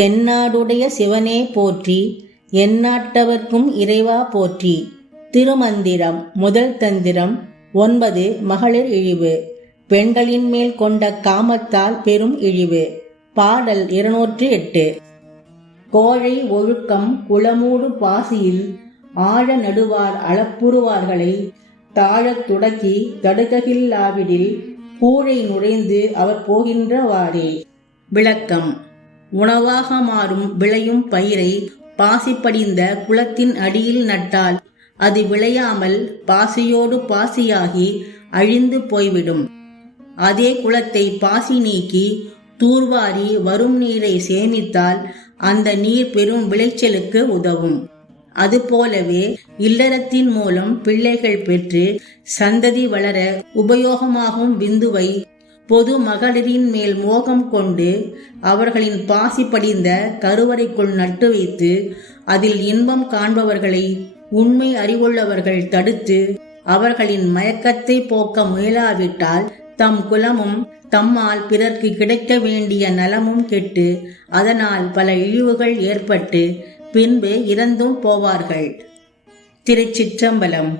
தென்னாடுடைய சிவனே போற்றி எந்நாட்டவர்க்கும் இறைவா போற்றி. திருமந்திரம் முதல் தந்திரம் ஒன்பது மகளிர் இழிவு. பெண்களின் மேல் கொண்ட காமத்தால் பெரும் இழிவு. பாடல் இருநூற்றி எட்டு. கோழை ஒழுக்கம் குளமூடு பாசியில் ஆழ நடுவார் அளப்புறுவார்களை தாழத் துடக்கி தடுககில்லாவிடில் கூழை நுழைந்து அவர் போகின்றவாறே விளக்கம். உணவாக மாறும் விளையும் பயிரை பாசிப்படிந்த குளத்தின் அடியில் நட்டால் அது விளையாமல் பாசியோடு பாசியாகி அழிந்து போய்விடும். அதே குளத்தை பாசி நீக்கி தூர்வாரி வரும் நீரை சேமித்தால் அந்த நீர் பெரும் விளைச்சலுக்கு உதவும். அதுபோலவே இல்லறத்தின் மூலம் பிள்ளைகள் பெற்று சந்ததி வளர உபயோகமாகும் விந்துவை பொது மகளிரின் மேல் மோகம் கொண்டு அவர்களின் பாசி படிந்த கருவறைக்குள் நட்டு வைத்து அதில் இன்பம் காண்பவர்களை உண்மை அறிவுள்ளவர்கள் தடுத்து அவர்களின் மயக்கத்தை போக்க முயலாவிட்டால் தம் குலமும் தம்மால் பிறர்க்கு கிடைக்க வேண்டிய நலமும் கெட்டு அதனால் பல இழிவுகள் ஏற்பட்டு பின்பு இறந்தும் போவார்கள். திருச்சிற்றம்பலம்.